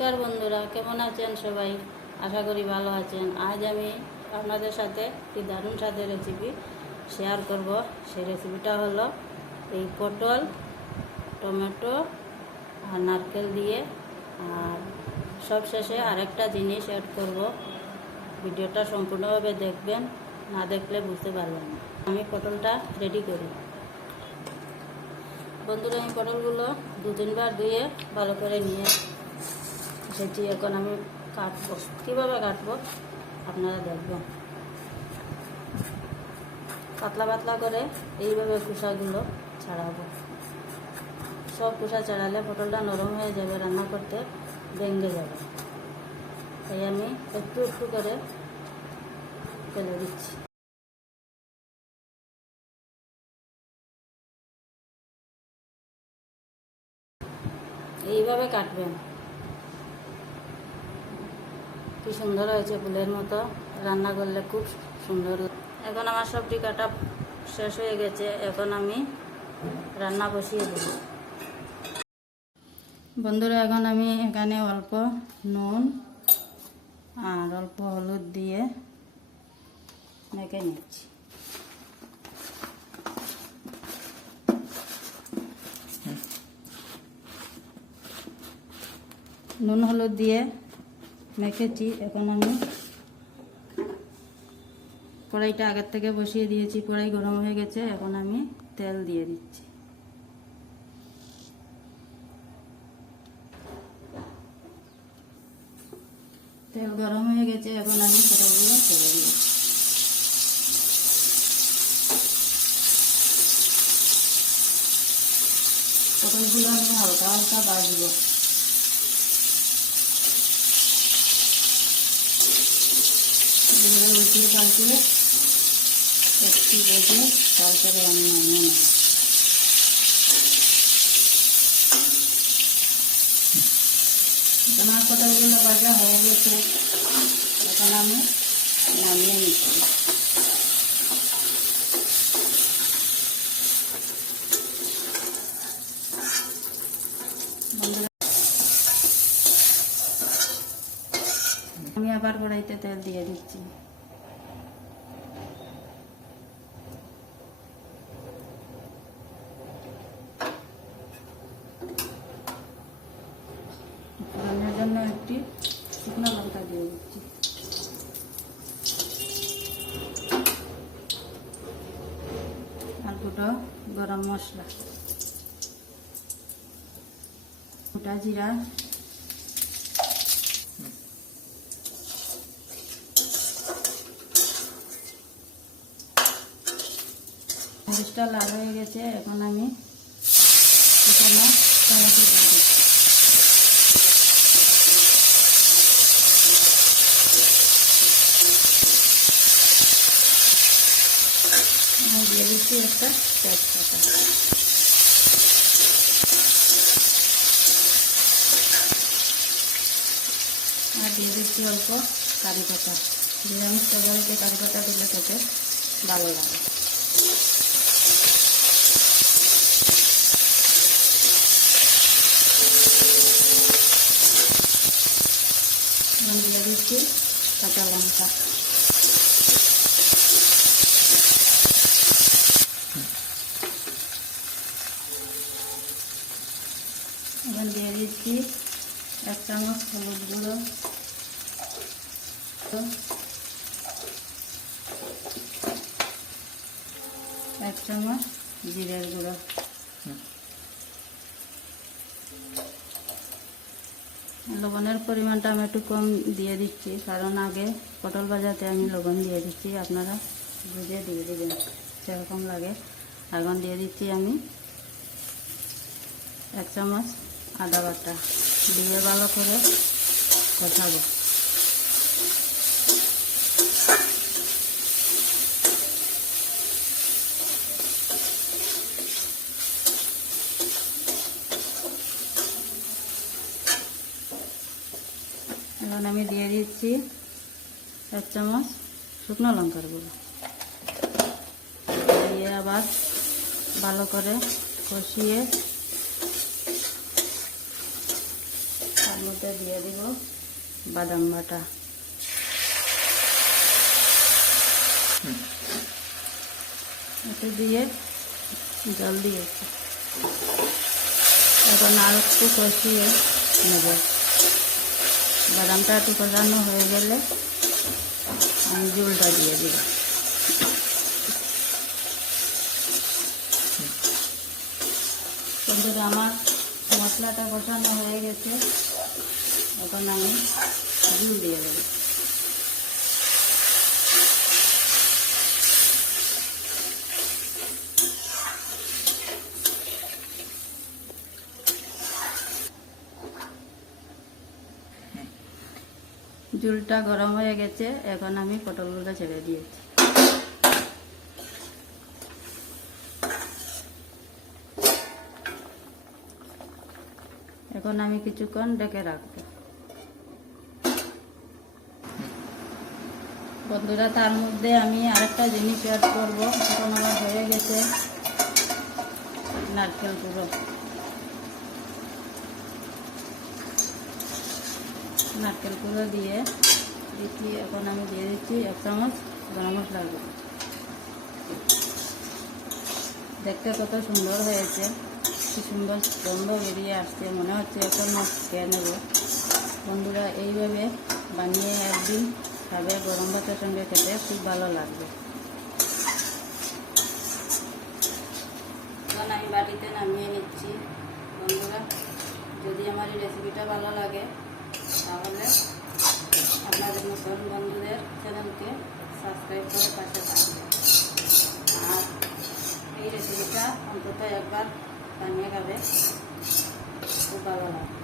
নমস্কার বন্ধুরা, কেমন আছেন সবাই? আশা করি ভালো আছেন। আজ আমি আপনাদের সাথে একটি দারুণ স্বাদের রেসিপি শেয়ার করব। সেই রেসিপিটা হলো এই পটল, টমেটো আর নারকেল দিয়ে, আর সব শেষে আরেকটা জিনিস অ্যাড করব। ভিডিওটা সম্পূর্ণভাবে দেখবেন, না দেখলে বুঝতে পারবেন না। আমি পটলটা রেডি করি। বন্ধুরা, আমি পটলগুলো 2-3 বার ধুয়ে ভালো করে নিয়ে এসেছি। এখন আমি কাটবো। কীভাবে কাটবো আপনারা দেখবেন। পাতলা পাতলা করে এইভাবে খোসাগুলো ছাড়াবো। সব খোসা ছাড়ালে পটলটা নরম হয়ে যাবে, রান্না করতে ভেঙে যাবে। তাই আমি একটু একটু করে ফেলে দিচ্ছি। এইভাবে কাটবেন। কি সুন্দর হয়েছে, ফুলের মতো। রান্না করলে খুব সুন্দর। এখন আমার সবজি কাটা শেষ হয়ে গেছে। এখন আমি রান্না বসিয়ে দেব। বন্ধুরা, এখন আমি এখানে অল্প নুন আর অল্প হলুদ দিয়ে মেখে নিচ্ছি। নুন হলুদ দিয়ে মেখেছি। এখন আমি কড়াইটা আগের থেকে বসিয়ে দিয়েছি। কড়াই গরম হয়ে গেছে। এখন আমি তেল দিয়ে দিচ্ছি। তেল গরম হয়ে গেছে। এখন আমি পটলগুলো ছেড়ে দিই। পটলগুলো আমি হালকা হালকা ভাজবো। উল্টিয়ে পাল্টিয়ে একটু ভেজে তারপরে আমি নামিয়ে নেব। আমার পটলগুলো ভাজা হয়ে গেছে। এখন আমি নামিয়ে নিচ্ছি। আমি আবার কড়াইতে তেল দিয়ে দিচ্ছি। রান্নার জন্য একটি শুকনো লঙ্কা দিয়ে দিচ্ছি। আর দুটো গরম মশলা, গোটা জিরা, মরিচটা লাল হয়ে গেছে। এখন আমি এখানে টমেটো দিয়ে দিচ্ছি। আমি দিয়ে দিচ্ছি একটা তেজপাতা। আর দিয়ে দিচ্ছি অল্প কারি পাতা। নিরামিষ তরকারিতে কারি পাতা দিলে খেতে ভালো লাগে। দিয়ে দিচ্ছি কাঁচা লঙ্কা। এখন দিয়ে দিচ্ছি 1 চামচ হলুদ গুঁড়ো, 1 চামচ জিরের গুঁড়ো, লবণের পরিমাণটা আমি একটু কম দিয়ে দিচ্ছি, কারণ আগে পটল ভাজাতে আমি লবণ দিয়ে দিচ্ছি। আপনারা বুঝে দিয়ে দেবেন সেরকম লাগে। এখন দিয়ে দিচ্ছি আমি 1 চামচ আদা বাটা। দিয়ে ভালো করে কষাবো। এখন আমি দিয়ে দিচ্ছি 1 চামচ শুকনো লঙ্কার গুঁড়ো। দিয়ে আবার ভালো করে কষিয়ে তার মধ্যে দিয়ে দিব বাদাম বাটা। এটা দিয়ে জল দিয়েছি, এখন আর একটু কষিয়ে নেব। বাদামটা একটু কষানো হয়ে গেলে আমি ঝোলটা দিয়ে দিব। বন্ধুরা, আমার মশলাটা কষানো হয়ে গেছে, এখন আমি ঝোল দিয়ে দেব। ঝোলটা গরম হয়ে গেছে, এখন আমি পটলগুলো ছেড়ে দিয়েছি। এখন আমি কিছুক্ষণ ঢেকে রাখবো। বন্ধুরা, তার মধ্যে আমি আরেকটা জিনিস অ্যাড করবো। এখন আমার হয়ে গেছে নারকেল গুঁড়ো। নারকেল গুঁড়ো দিয়ে দিচ্ছি। এখন আমি দিয়ে দিচ্ছি 1 চামচ গরম মশলার গুঁড়ো। দেখতে কত সুন্দর হয়েছে, কি সুন্দর গন্ধ বেরিয়ে আসছে, মনে হচ্ছে এখন খেয়ে নেব। বন্ধুরা, এইভাবে বানিয়ে একদিন খাবে, গরম ভাতের সঙ্গে খেতে খুব ভালো লাগবে। এখন আমি বাটিতে নামিয়ে নিচ্ছি। বন্ধুরা, যদি আমার এই রেসিপিটা ভালো লাগে তাহলে আপনাদের নতুন বন্ধুদের চ্যানেলকে সাবস্ক্রাইব করে পাশে থাকবে। আর এই রেসিপিটা অন্তত একবার বানিয়ে খাবে, খুব ভালো লাগে।